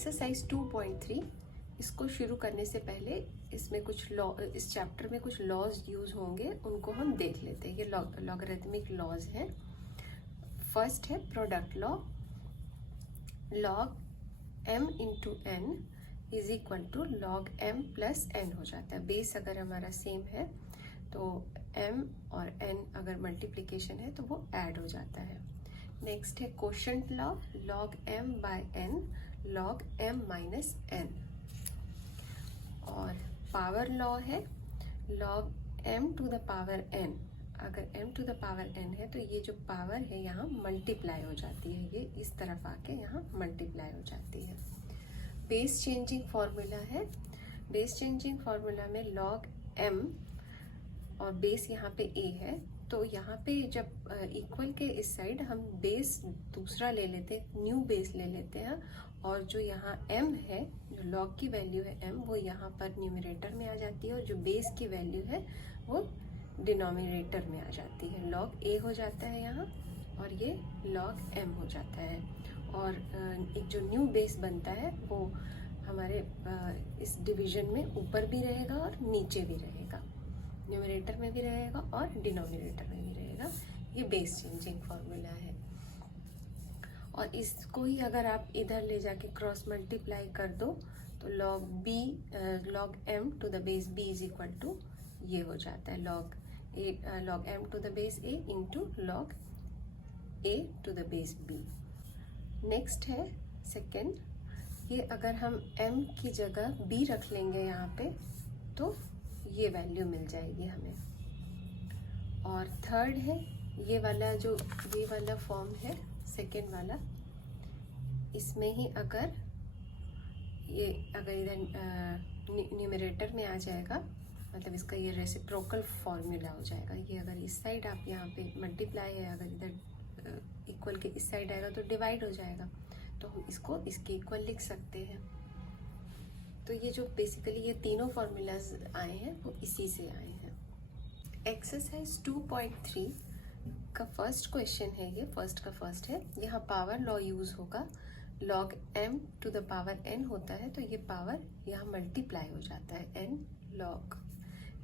Exercise 2.3, इसको शुरू करने से पहले इसमें कुछ लॉ, इस चैप्टर में कुछ लॉज यूज होंगे, उनको हम देख लेते हैं। ये लॉगरिथमिक लॉज है। फर्स्ट है product law. Log m into n is equal to log m plus n हो जाता है। बेस अगर हमारा सेम है तो m और n अगर मल्टीप्लिकेशन है तो वो ऐड हो जाता है। नेक्स्ट है quotient law. Log m by n log m minus n। और पावर लॉ है log m to the power n। अगर m to the power n है तो ये जो पावर है यहाँ मल्टीप्लाई हो जाती है, ये इस तरफ आके यहाँ मल्टीप्लाई हो जाती है। बेस चेंजिंग फॉर्मूला है। बेस चेंजिंग फॉर्मूला में लॉग m और बेस यहाँ पे a है, तो यहाँ पे जब इक्वल के इस साइड हम बेस दूसरा ले लेते हैं, न्यू बेस ले लेते हैं, और जो यहाँ m है, जो लॉग की वैल्यू है m, वो यहाँ पर न्यूमरेटर में आ जाती है, और जो बेस की वैल्यू है वो डिनोमिनेटर में आ जाती है। लॉग a हो जाता है यहाँ, और ये लॉग m हो जाता है। और एक जो न्यू बेस बनता है वो हमारे इस डिवीजन में ऊपर भी रहेगा और नीचे भी रहेगा, न्यूमरेटर में भी रहेगा और डिनोमिनेटर में भी रहेगा। ये बेस चेंजिंग फॉर्मूला है। और इसको ही अगर आप इधर ले जाके क्रॉस मल्टीप्लाई कर दो तो log m to the base b is equal to ये हो जाता है log m to the base a into log a to the base b। Next है सेकेंड, ये अगर हम m की जगह b रख लेंगे यहाँ पे तो ये वैल्यू मिल जाएगी हमें। और थर्ड है ये वाला फॉर्म है सेकेंड वाला, इसमें ही अगर इधर न्यूमरेटर में आ जाएगा, मतलब इसका ये रेसिप्रोकल फॉर्मूला हो जाएगा। ये अगर इस साइड आप यहाँ पे मल्टीप्लाई है, अगर इधर इक्वल के इस साइड आएगा तो डिवाइड हो जाएगा, तो हम इसको इसके इक्वल लिख सकते हैं। तो ये जो बेसिकली ये तीनों फॉर्मूलाज आए हैं वो इसी से आए हैं। एक्सरसाइज 2.3 का फर्स्ट क्वेश्चन है, ये फर्स्ट है। यहाँ पावर लॉ यूज होगा। Log m to the power n होता है तो ये पावर यहाँ मल्टीप्लाई हो जाता है, n लॉग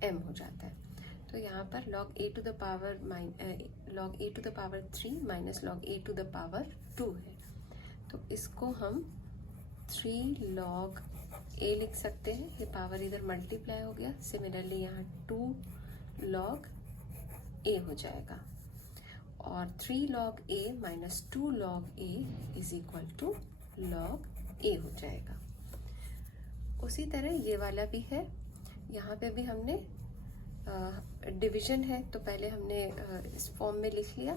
m हो जाता है। तो यहाँ पर log a to the power 3 minus log a to the power 2 है, तो इसको हम 3 लॉग a लिख सकते हैं। ये पावर इधर मल्टीप्लाई हो गया। सिमिलरली यहाँ 2 लॉग a हो जाएगा, और 3 log a minus 2 log a is equal to log a हो जाएगा। उसी तरह ये वाला भी है। यहाँ पे भी हमने डिवीजन है तो पहले हमने इस फॉर्म में लिख लिया,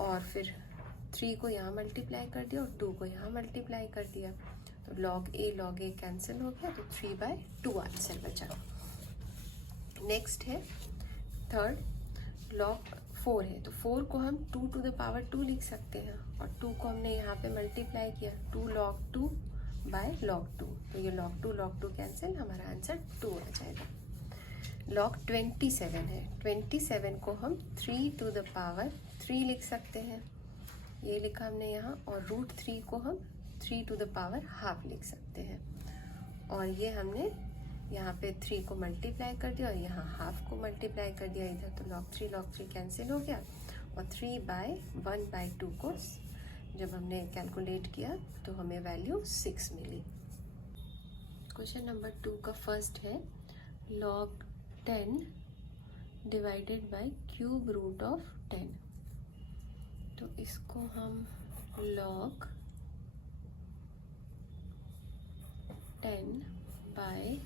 और फिर 3 को यहाँ मल्टीप्लाई कर दिया और 2 को यहाँ मल्टीप्लाई कर दिया, तो लॉग a कैंसिल हो गया, तो 3/2 आंसर बचा। नेक्स्ट है थर्ड, लॉग 4 है, तो 4 को हम 2 टू द पावर 2 लिख सकते हैं, और 2 को हमने यहाँ पे मल्टीप्लाई किया, 2 log 2 बाय log 2, तो ये log 2 कैंसिल, हमारा आंसर 2 आ जाएगा। लॉग 27 है, 27 को हम 3 टू द पावर 3 लिख सकते हैं, ये लिखा हमने यहाँ, और √3 को हम 3 टू द पावर हाफ लिख सकते हैं, और ये हमने यहाँ पे 3 को मल्टीप्लाई कर दिया और यहाँ हाफ को मल्टीप्लाई कर दिया इधर, तो log 3 कैंसिल हो गया, और 3/1/2 को जब हमने कैलकुलेट किया तो हमें वैल्यू 6 मिली। क्वेश्चन नंबर 2 का फर्स्ट है log 10 divided by cube root of 10, तो इसको हम log 10 by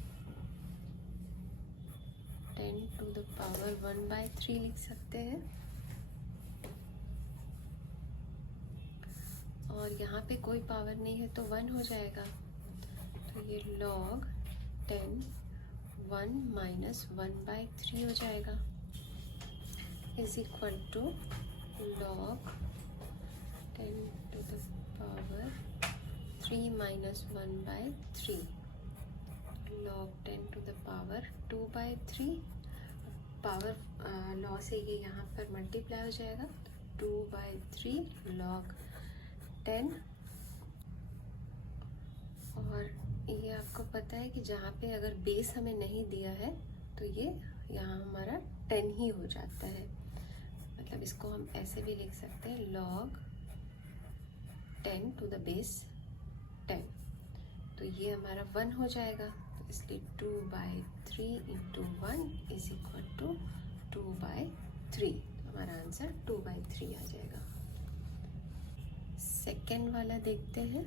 10 to the power 1/3 लिख सकते हैं, और यहाँ पे कोई पावर नहीं है तो 1 हो जाएगा, तो ये log 10 1 माइनस 1/3 हो जाएगा, is equal to log 10 to the power 3 minus 1/3, log 10 to the power 2/3, power law से ये यहाँ पर मल्टीप्लाई हो जाएगा, 2/3 log 10 और ये आपको पता है कि जहाँ पे अगर बेस हमें नहीं दिया है तो ये यहाँ हमारा 10 ही हो जाता है। मतलब इसको हम ऐसे भी लिख सकते हैं log 10 टू द बेस 10, तो ये हमारा 1 हो जाएगा। तो इसलिए 2/3 इंटू 1 इज इक्वल टू 2/3। हमारा आंसर 2/3 आ जाएगा। सेकेंड वाला देखते हैं।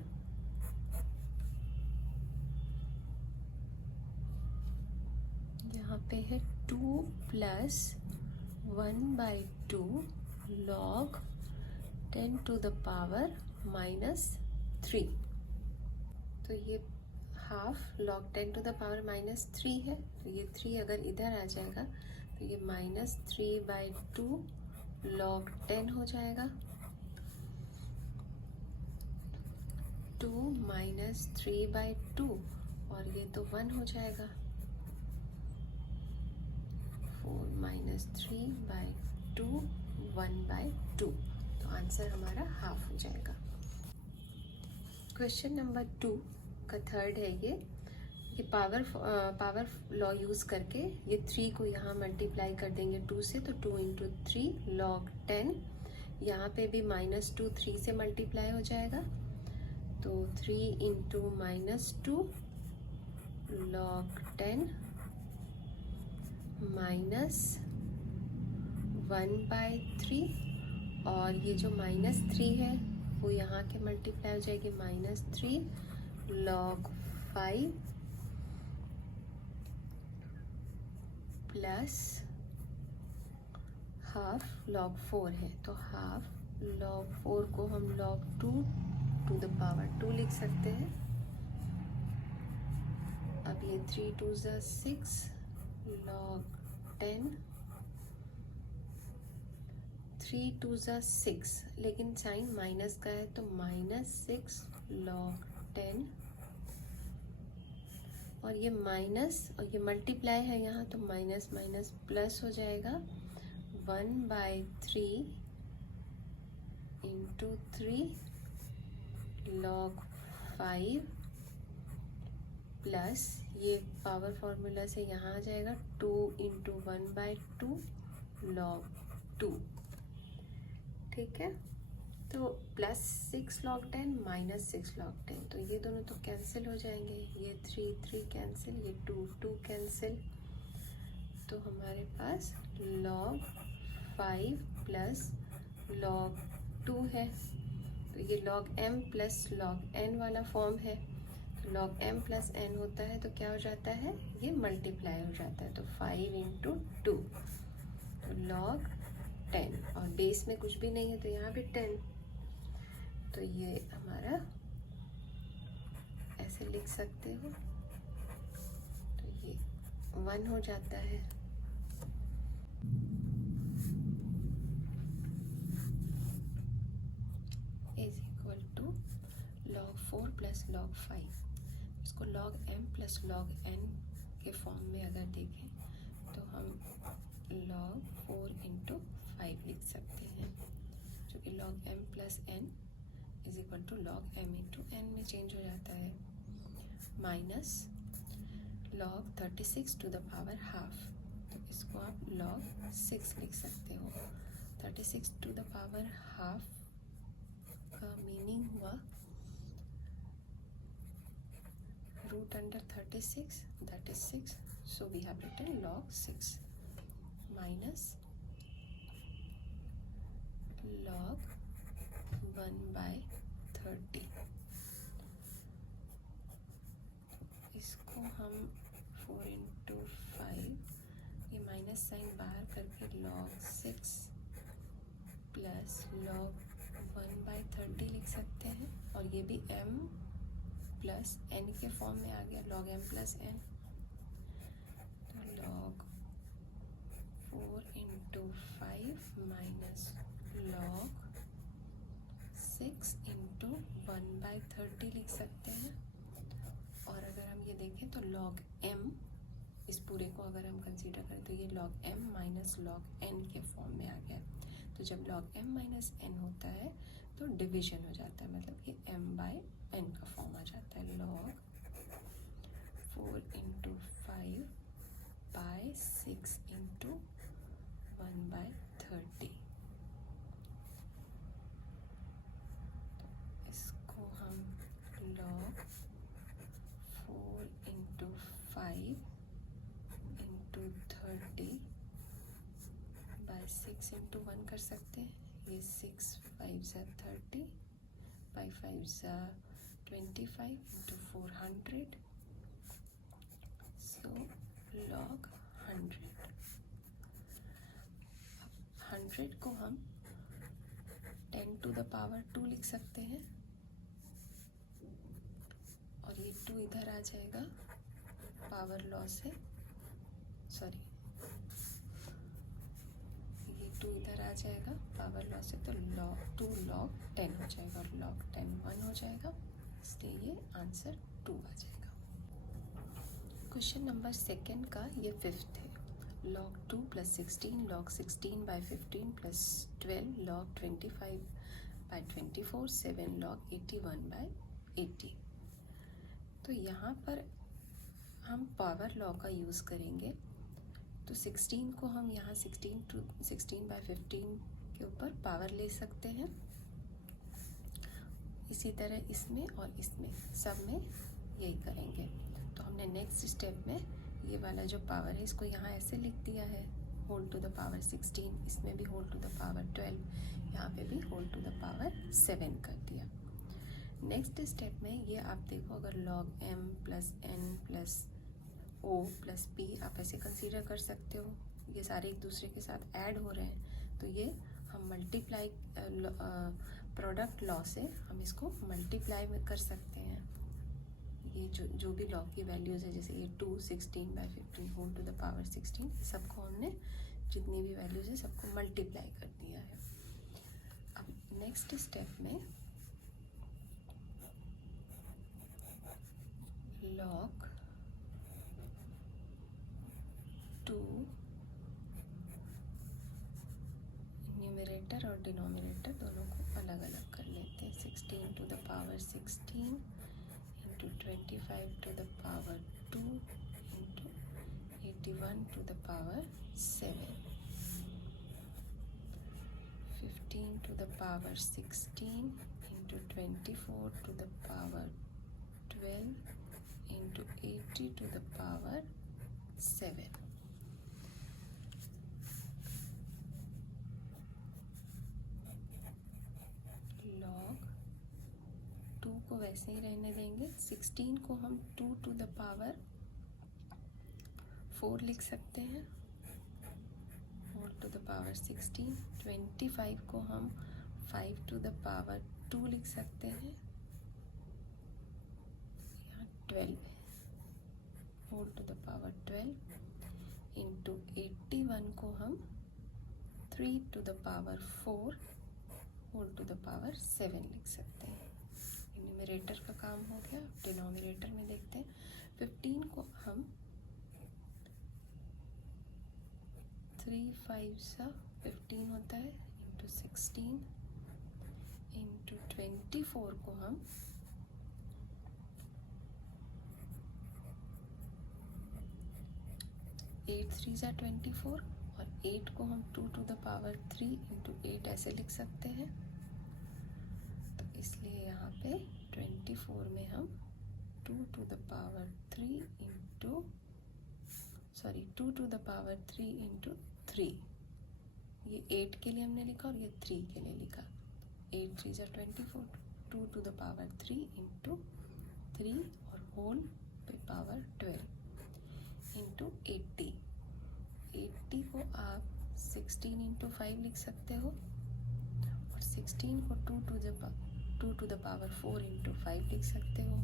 यहाँ पे है 2 plus 1/2 log 10 to the power -3। तो ये half log 10 to the power -3 है, तो ये 3 अगर इधर आ जाएगा तो ये -3/2 log 10 हो जाएगा। 2 - 3/2 और ये तो 1 हो जाएगा। 4 - 3/2 1/2, तो आंसर हमारा हाफ हो जाएगा। क्वेश्चन नंबर 2 का थर्ड है ये पावर लॉ यूज़ करके ये 3 को यहाँ मल्टीप्लाई कर देंगे 2 से, तो 2 इंटू 3 log 10। यहाँ पे भी -2 3 से मल्टीप्लाई हो जाएगा, तो 3 इंटू -2 log 10 -1/3, और ये जो -3 है वो यहाँ के मल्टीप्लाई हो जाएगी -3 log 5 प्लस हाफ log 4 है, तो हाफ log 4 को हम log 2 टू द पावर 2 लिख सकते हैं। अब ये 3 × 2 = 6 log 10, 3 × 2 = 6, लेकिन साइन माइनस का है तो -6 log 10, और ये माइनस और ये मल्टीप्लाई है यहाँ, तो माइनस माइनस प्लस हो जाएगा। 1/3 इंटू 3 log 5 प्लस ये पावर फॉर्मूला से यहाँ आ जाएगा 2 इंटू 1/2 log 2। ठीक है, तो +6 log 10 -6 log 10, तो ये दोनों तो कैंसिल हो जाएंगे। ये 3 कैंसिल, ये 2 कैंसिल, तो हमारे पास log 5 प्लस log 2 है। तो ये log m plus log n वाला फॉर्म है। तो log m प्लस n होता है तो क्या हो जाता है, ये मल्टीप्लाई हो जाता है, तो 5 इंटू 2 तो log 10, और बेस में कुछ भी नहीं है तो यहाँ भी 10, तो ये हमारा ऐसे लिख सकते हो, तो ये 1 हो जाता है। Is equal to log 4 plus log 5। इसको log m plus log n के फॉर्म में अगर देखें तो हम log 4 इंटू 5 लिख सकते हैं, जो कि log m plus n is equal to log m into n में चेंज हो जाता है, minus log 36 to the power half, तो इसको आप log 6 लिख सकते हो। 36 टू द पावर हाफ का मीनिंग हुआ √36, that is 6, so we have written log 6 minus log 1/30। इसको हम 4 इंटू 5, ये माइनस साइन बाहर करके log 6 प्लस log 1/30 लिख सकते हैं, और ये भी m प्लस n के फॉर्म में आ गया, log m प्लस n, तो log 4 into 5 minus log 6 into 1/30 लिख सकते हैं। और अगर हम ये देखें तो log m, इस पूरे को अगर हम कंसीडर करें तो ये log m minus log n के फॉर्म में आ गया। तो जब log m माइनस n होता है तो डिवीजन हो जाता है, मतलब ये m/n n का फॉर्म आ जाता है, log 4 into 5 by 6 into 1/30। इसको हम log 4 into 5 into 30 by 6 into 1 कर सकते हैं। ये 6 5 ज़ा 30 by 5 ज़ा 25 into 400, so log 100। 100 को हम 10 to the power 2 लिख सकते हैं, और ये 2 इधर आ जाएगा, पावर लॉस है, सॉरी ये 2 इधर आ जाएगा, पावर लॉस है, तो log 2 log 10 हो जाएगा, और log 10 1 हो जाएगा, इसलिए ये आंसर 2 आ जाएगा। क्वेश्चन नंबर 2 का ये 5th है। log 2 plus 16 log 16 by 15 plus 12 log 25 by 24 7 log 81 by 80। तो यहाँ पर हम पावर लॉ का यूज़ करेंगे, तो 16 को हम यहाँ 16 by 15 के ऊपर पावर ले सकते हैं, इसी तरह इसमें और इसमें सब में यही करेंगे। तो हमने नेक्स्ट स्टेप में ये वाला जो पावर है इसको यहाँ ऐसे लिख दिया है, होल टू द पावर 16, इसमें भी होल टू द पावर 12, यहाँ पे भी होल टू द पावर 7 कर दिया। नेक्स्ट स्टेप में ये आप देखो, अगर log m plus n plus o plus p आप ऐसे कंसीडर कर सकते हो, ये सारे एक दूसरे के साथ ऐड हो रहे हैं, तो ये हम मल्टीप्लाई प्रोडक्ट लॉ से हम इसको मल्टीप्लाई में कर सकते हैं। ये जो भी लॉ की वैल्यूज़ है, जैसे ये 2 16 by 15 whole to the power 16, सबको हमने जितनी भी वैल्यूज़ है सबको मल्टीप्लाई कर दिया है। अब नेक्स्ट स्टेप में log 2 न्यूमरेटर और डिनोमिनेटर दोनों को अलग अलग कर लेते हैं। 16 to the power 16 into 25 to the power 2 into 81 to the power 7, 15 to the power 16 into 24 to the power 12 into 80 to the power 7। log 2 को वैसे ही रहने देंगे, 16 को हम 2 to the power 4 लिख सकते हैं, होल टू द पावर 16, 25 को हम 5 to the power 2 लिख सकते हैं, यहाँ 12 है, whole to the power 12 into 81 को हम 3 to the power 4 whole to the power 7 लिख सकते हैं। न्यूमरेटर का काम हो गया। डिनोमिनेटर में देखते हैं, 15 को हम 3 5 सा 15 होता है इंटू 16 इंटू 24 को हम 8 3 सा 24, और 8 को हम 2 to the power 3 इंटू 8 ऐसे लिख सकते हैं। तो इसलिए यहाँ पे 24 में हम 2 to the power 3 into 2 to the power 3 into 3, ये 8 के लिए हमने लिखा और ये 3 के लिए लिखा। 8 3 सा 24, 2 to the power 3 इंटू 3 और होल पे पावर 12 इंटू 80। 80 को आप 16 इंटू 5 लिख सकते हो, और 16 को 2 to the power 4 इंटू 5 लिख सकते हो।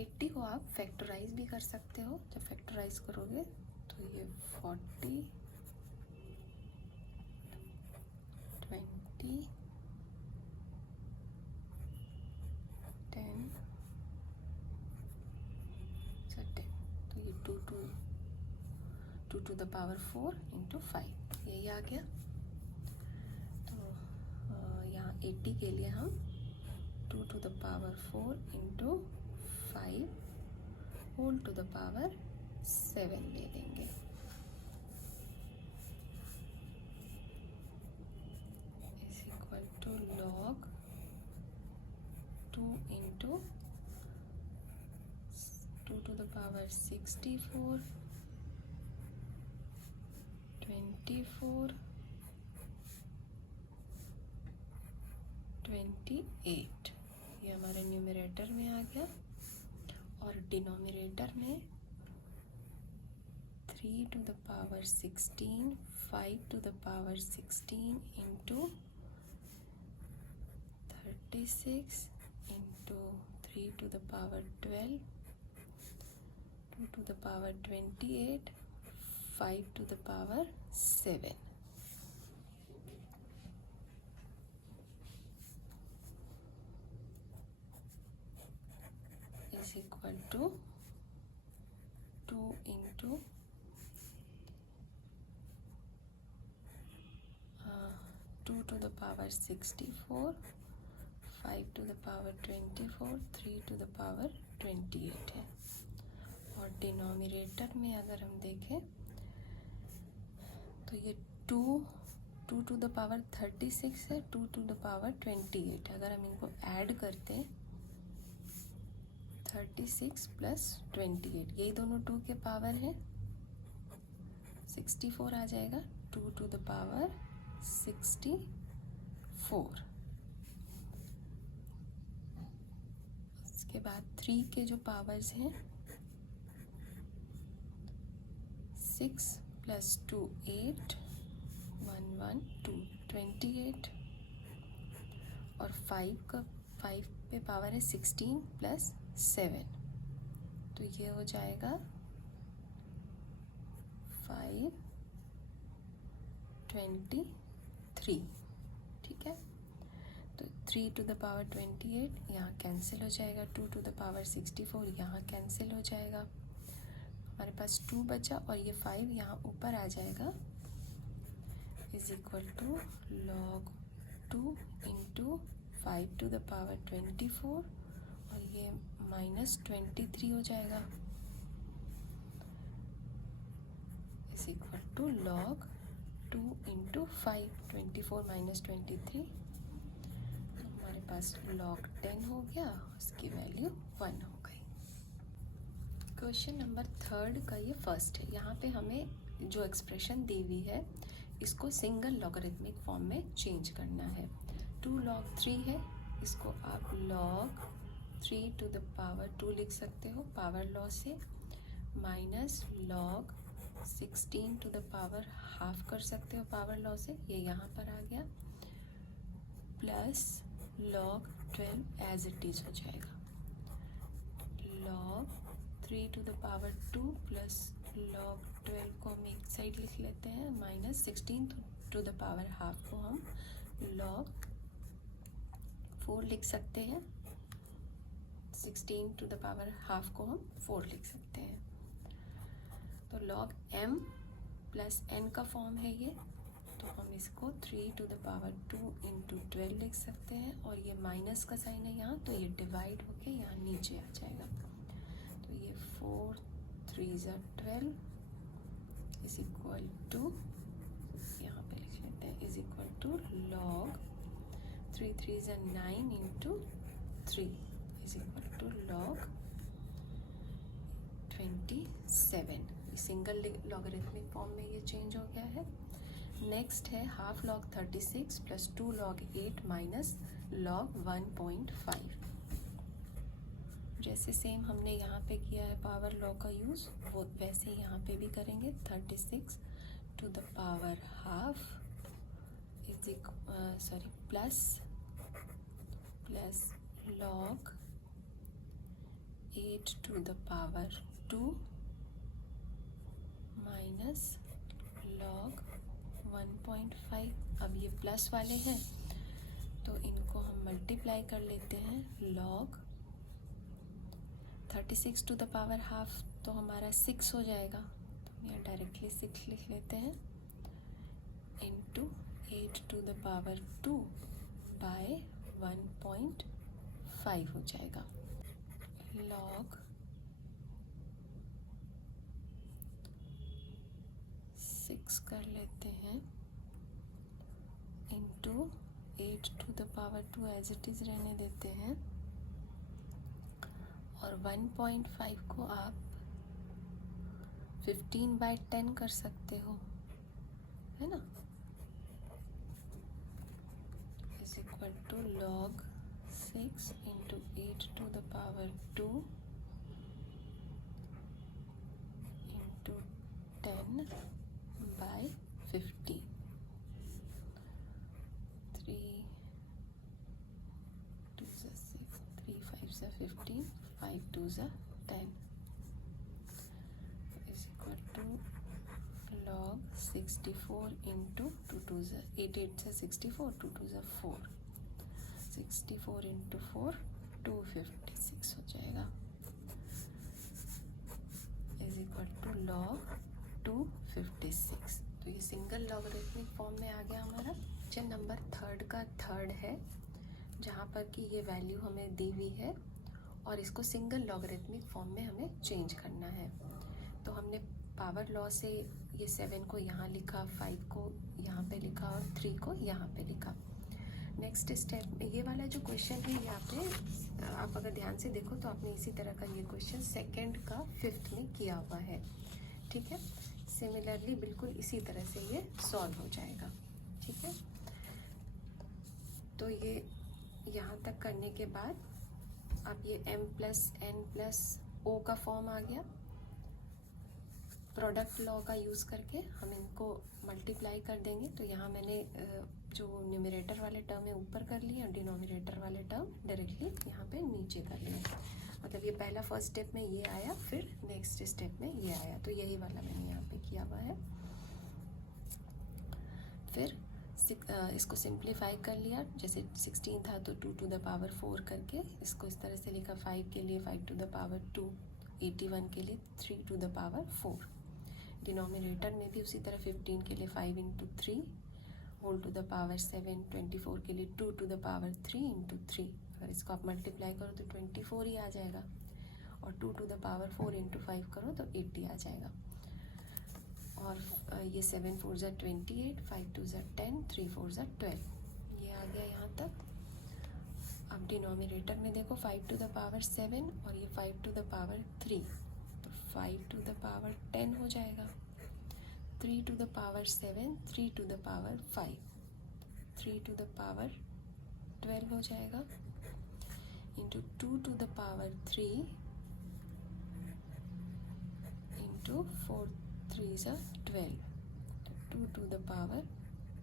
80 को आप फैक्टराइज भी कर सकते हो, जब फैक्टराइज करोगे तो ये 40 20 10 तो ये 2 to the power 4 इंटू 5 यही आ गया। तो यहाँ 80 के लिए हम 2 2 to the power 4 into 5 whole to the power 7 ले लेंगे। Is equal to log 2 into 2 to the power 64 24 28 ये हमारे न्यूमरेटर में आ गया और डिनोमिनेटर में 3 to the power 16 5 to the power 16 into 36 into 3 to the power 12 2 to the power 28 5 to the power 7 is equal to 2 into 2 to the power 64 5 to the power 24 3 to the power 28 है। और denominator में अगर हम देखें तो ये 2 to the power 36 है 2 to the power 28। अगर हम इनको ऐड करते 36 प्लस 28 यही दोनों 2 के पावर है 64 आ जाएगा 2 to the power 64। उसके बाद 3 के जो पावर्स हैं 6 प्लस 2 8 1 1 2 28 और 5 पे पावर है 16 प्लस 7 तो ये हो जाएगा 5 23 ठीक है। तो 3 to the power 28 यहाँ कैंसिल हो जाएगा 2 to the power 64 यहाँ कैंसिल हो जाएगा हमारे पास 2 बचा और ये 5 यहाँ ऊपर आ जाएगा is equal to log 2 into 5 to the power 24 और ये -23 हो जाएगा is equal to log 2 into 5 24 minus 23 हमारे पास log 10 हो गया उसकी वैल्यू 1 हो गई। क्वेश्चन नंबर 3 का ये फर्स्ट है। यहाँ पे हमें जो एक्सप्रेशन दी हुई है इसको सिंगल लॉगरिथमिक फॉर्म में चेंज करना है। 2 log 3 है इसको आप log 3 to the power 2 लिख सकते हो पावर लॉ से minus log 16 to the power half कर सकते हो पावर लॉ से ये यहाँ पर आ गया plus log 12 as it is हो जाएगा log 3 to the power 2 plus log 12 को हम एक साइड लिख लेते हैं माइनस 16 to the power हाफ को हम log 4 लिख सकते हैं 16 to the power हाफ को हम 4 लिख सकते हैं। तो log m प्लस n का फॉर्म है ये तो हम इसको 3 to the power 2 into 12 लिख सकते हैं और ये माइनस का साइन है यहाँ तो ये डिवाइड होके यहाँ नीचे आ जाएगा तो ये 4 3 12 इज इक्वल टू यहाँ पे लिख लेते हैं is equal to log 3 3 9 into 3 is equal to log 27। Single logarithmic form में ये चेंज हो गया है। नेक्स्ट है half log 36 plus 2 log 8 minus log 1.5। जैसे सेम हमने यहाँ पे किया है पावर लॉ का यूज़ वो वैसे ही यहाँ पे भी करेंगे 36 to the power half is plus log 8 to the power 2 minus log 1.5। अब ये प्लस वाले हैं तो इनको हम मल्टीप्लाई कर लेते हैं log 36 to the power half तो हमारा 6 हो जाएगा तो हम यहाँ डायरेक्टली 6 लिख लेते हैं into 8 to the power 2 by 1.5 5 हो जाएगा। log 6 कर लेते हैं into 8 to the power 2 as it is रहने देते हैं, और 1.5 को आप 15/10 कर सकते हो, है ना, is equal to log 6 into 8 to the power 2 into 10/15। 3 2 6, 3 5 15, 5 2 10 is equal to log 64 into 2 2 8 8 64, 2 2 4, 64 into 4 256 हो जाएगा, is equal to log 256। तो ये सिंगल लॉगरिथमिक फॉर्म में आ गया हमारा। क्वेश्चन नंबर 3 का 3rd है, जहाँ पर कि ये वैल्यू हमें दी हुई है और इसको सिंगल लॉगरिथमिक फॉर्म में हमें चेंज करना है। तो हमने पावर लॉ से ये 7 को यहाँ लिखा, 5 को यहाँ पे लिखा और 3 को यहाँ पे लिखा। नेक्स्ट स्टेप में ये वाला जो क्वेश्चन है, यहाँ पे आप अगर ध्यान से देखो तो आपने इसी तरह का ये क्वेश्चन 2nd का 5th में किया हुआ है, ठीक है। सिमिलरली बिल्कुल इसी तरह से ये सॉल्व हो जाएगा, ठीक है। तो ये यहाँ तक करने के बाद अब ये m+n+o का फॉर्म आ गया। प्रोडक्ट लॉ का यूज़ करके हम इनको मल्टीप्लाई कर देंगे। तो यहाँ मैंने जो न्यूमरेटर वाले टर्म है ऊपर कर लिए और डिनोमिनेटर वाले टर्म डायरेक्टली यहाँ पे नीचे कर लिए। मतलब ये पहला फर्स्ट स्टेप में ये आया, फिर नेक्स्ट स्टेप में ये आया, तो यही वाला मैंने यहाँ पे किया हुआ है। फिर इसको सिंप्लीफाई कर लिया, जैसे 16 था तो 2 टू द पावर 4 करके इसको इस तरह से लिखा। 5 के लिए 5 टू द पावर 2, 81 के लिए 3 टू द पावर 4। डिनोमिनेटर में भी उसी तरह 15 के लिए 5 into 3 whole to the power 7, 24 के लिए 2 टू द पावर 3 इंटू 3। अगर इसको आप मल्टीप्लाई करो तो 24 ही आ जाएगा, और 2 टू द पावर 4 इंटू 5 करो तो 80 आ जाएगा। और ये 7 4 ज़ा 28, 5 2 ज़ा 10, 3 4 ज़ा 12, ये आ गया यहाँ तक। अब डिनोमिनेटर में देखो 5 टू द पावर 7 और ये 5 टू द पावर 3, तो 5 टू द पावर 10 हो जाएगा। 3 to the power 7, 3 to the power 5, 3 to the power 12 हो जाएगा, into 2 to the power 3 into 4 3 ज़ा 12, 2 टू द पावर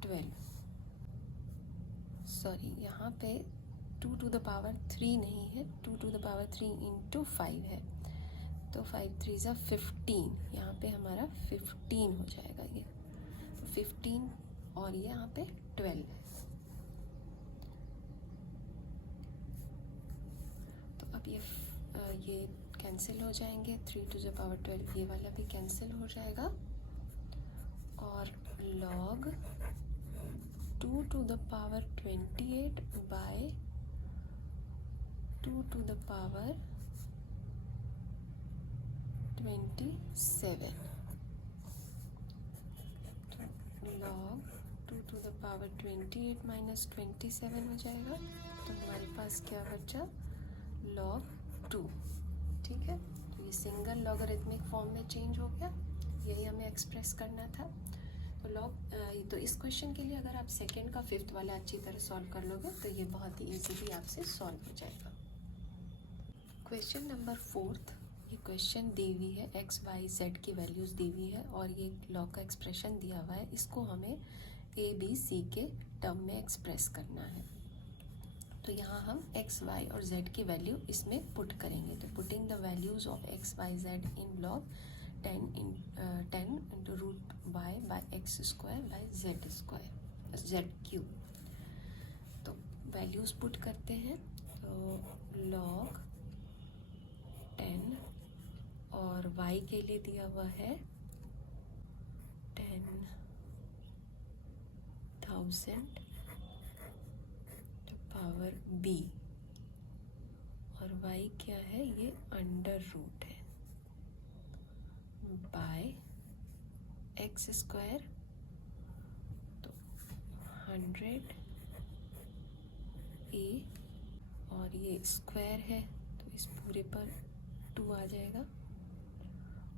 12। सॉरी, यहाँ पे 2 टू द पावर 3 नहीं है, 2 टू द पावर 3 इंटू 5 है, तो 5 3 ज़ा 15, यहाँ पे हमारा 15 हो जाएगा ये, 15 और ये यहाँ पे 12 है। तो अब ये कैंसिल हो जाएंगे, 3 टू द पावर 12 ये वाला भी कैंसिल हो जाएगा, और log 2 to the power 28 by 2 to the power 27, log 2 to the power 28 minus 27 हो जाएगा, तो हमारे पास क्या बचा, log 2, ठीक है। तो ये सिंगल लॉगरिथमिक फॉर्म में चेंज हो गया, यही हमें एक्सप्रेस करना था। तो इस क्वेश्चन के लिए अगर आप 2nd का 5th वाला अच्छी तरह सॉल्व कर लोगे तो ये बहुत ही इजीली आपसे सॉल्व हो जाएगा। क्वेश्चन नंबर 4th, ये क्वेश्चन दी हुई है, x y z की वैल्यूज़ दी हुई है और ये लॉ का एक्सप्रेशन दिया हुआ है, इसको हमें a b c के टर्म में एक्सप्रेस करना है। तो यहाँ हम x y और z की वैल्यू इसमें पुट करेंगे। तो putting the values of x y z in log 10 into root y by x square by z square z cube. तो वैल्यूज़ पुट करते हैं, तो log 10 और y के लिए दिया हुआ है 10,000 टू पावर b और y क्या है, ये अंडर रूट है बाय एक्स स्क्वायर। तो 100 a और ये स्क्वायर है तो इस पूरे पर 2 आ जाएगा,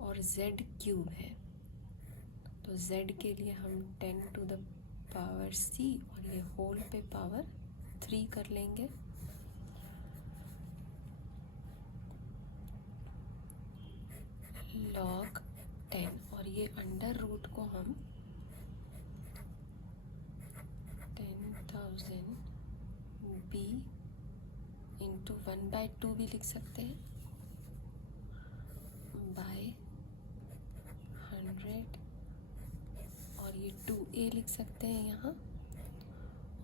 और z क्यूब है तो z के लिए हम 10 टू द पावर c और ये होल पे पावर 3 कर लेंगे। log 10 और ये अंडर रूट को हम 10,000 b इंटू 1/2 भी लिख सकते हैं, बाय 100 और ये 2a लिख सकते हैं यहाँ,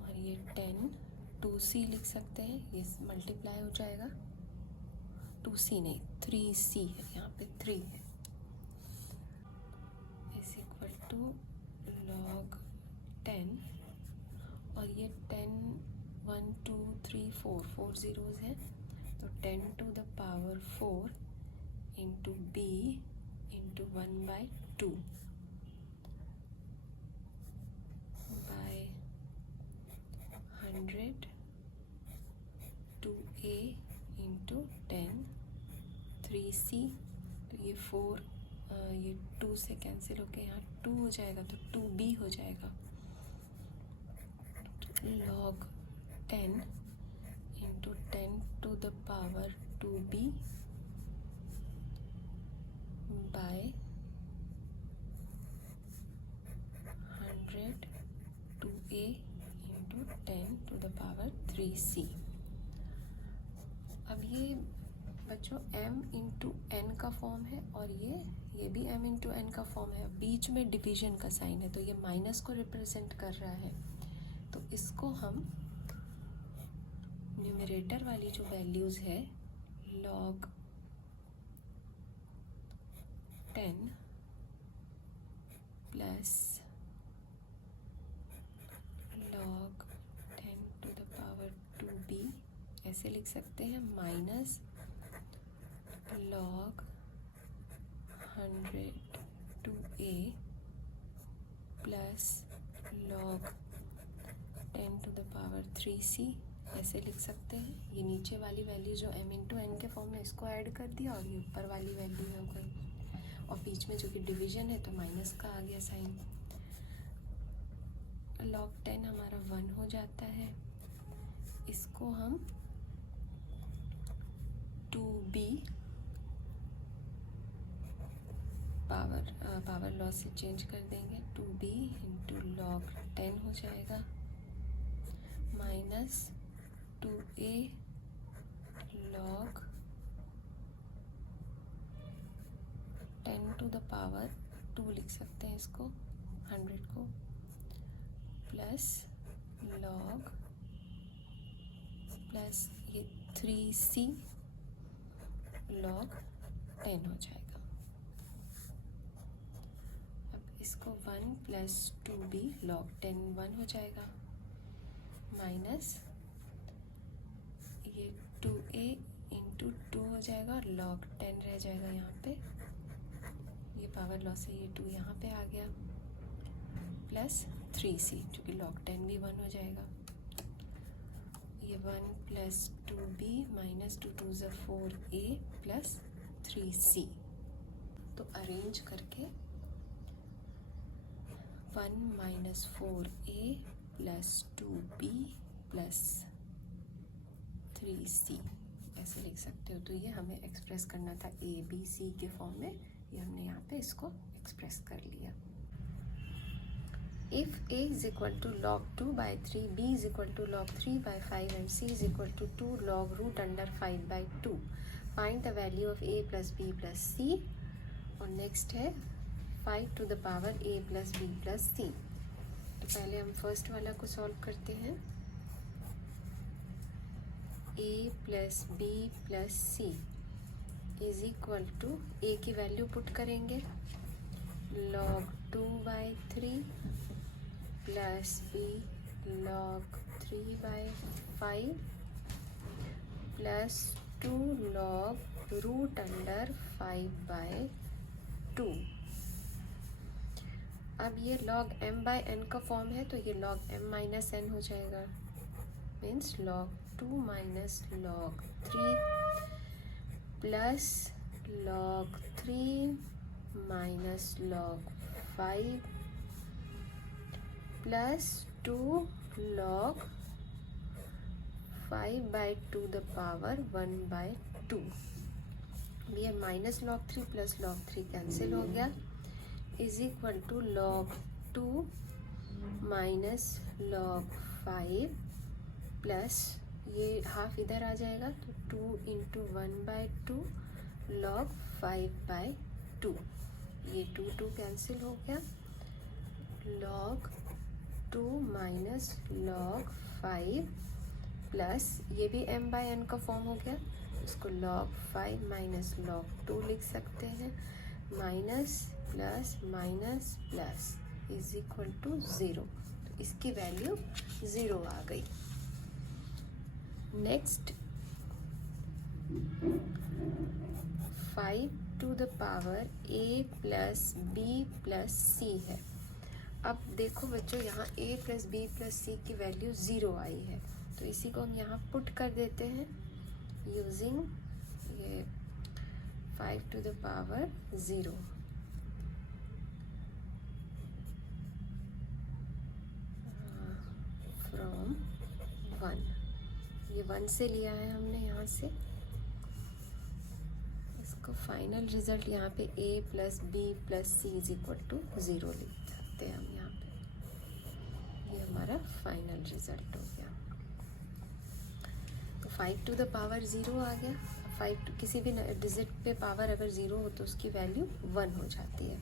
और ये 10 2c लिख सकते हैं, ये मल्टीप्लाई हो जाएगा। 2c नहीं 3c है, यहाँ पे 3 है, इज इक्वल टू log 10 और ये 10 1 2 3 4 zeros है तो 10 to the power 4 into b into 1/2 by 100 2a into 10 3c, तो ये 4 ये 2 से कैंसिल होके यहाँ 2 हो जाएगा तो 2b हो जाएगा। log 10 into 10 to the power 2b by 100 2a into 10 to the power 3c। अब ये बच्चों m इंटू n का फॉर्म है और ये भी m इंटू n का फॉर्म है, बीच में डिवीजन का साइन है तो ये माइनस को रिप्रेजेंट कर रहा है, तो इसको हम न्यूमरेटर वाली जो वैल्यूज है log 10 plus log 10 to the power 2b ऐसे लिख सकते हैं, minus log 100 2a plus log 10 to the power 3c ऐसे लिख सकते हैं। ये नीचे वाली वैल्यू जो m इंटू n के फॉर्म में इसको ऐड कर दिया और ये ऊपर वाली वैल्यू हो गई, और बीच में जो कि डिवीजन है तो माइनस का आ गया साइन। log 10 हमारा 1 हो जाता है, इसको हम 2b पावर लॉस से चेंज कर देंगे, 2b इंटू log 10 हो जाएगा minus 2a log 10 to the power 2 लिख सकते हैं इसको 100 को, प्लस log प्लस ये 3c log 10 हो जाएगा। अब इसको 1 प्लस 2b log 10 1 हो जाएगा, माइनस ये 2a इंटू 2 हो जाएगा और log 10 रह जाएगा यहाँ पे, ये पावर लॉस है, ये 2 यहाँ पे आ गया, प्लस 3c क्योंकि log 10 भी 1 हो जाएगा, ये 1 प्लस 2b माइनस 2 2 ज़ा 4a प्लस 3c। तो अरेंज करके 1 minus 4a plus 2b plus 3c ऐसे लिख सकते हो। तो ये हमें एक्सप्रेस करना था a b c के फॉर्म में, ये हमने यहाँ पे इसको एक्सप्रेस कर लिया। If a is equal to log 2 by 3, b is equal to log 3 by 5 and c is equal to 2 log root under 5 by 2, find the value of a plus b plus c। और next है 5 to the power a plus b plus c। तो पहले हम first वाला को solve करते हैं, a plus b plus c is equal to a की वैल्यू पुट करेंगे log 2 by 3 plus b log 3 by 5 plus 2 log root under 5/2। अब ये log m/n का फॉर्म है तो ये log m-n हो जाएगा, means log 2 minus log 3 plus log 3 minus log 5 plus 2 log 5/2 the power 1/2। ये minus log 3 plus log 3 cancel हो गया, is equal to log 2 minus log 5 plus ये हाफ इधर आ जाएगा तो 2 इंटू 1/2 log 5/2। ये 2 कैंसिल हो गया, log 2 माइनस log 5 प्लस ये भी m/n का फॉर्म हो गया, इसको log 5 माइनस log 2 लिख सकते हैं, minus plus minus plus is equal to 0। तो इसकी वैल्यू 0 आ गई। Next 5 to the power a plus b plus c है। अब देखो बच्चों, यहाँ a plus b plus c की वैल्यू 0 आई है, तो इसी को हम यहाँ पुट कर देते हैं यूजिंग ये 5 टू द पावर 0 फ्रॉम 1। ये 1 से लिया है हमने यहाँ से, इसको फाइनल रिजल्ट यहाँ पे a plus b plus c is equal to 0 लिख सकते हैं हम यहाँ पे। ये हमारा फाइनल रिजल्ट हो गया। तो 5 टू द पावर 0 आ गया। 5 किसी भी डिजिट पे पावर अगर 0 हो तो उसकी वैल्यू 1 हो जाती है।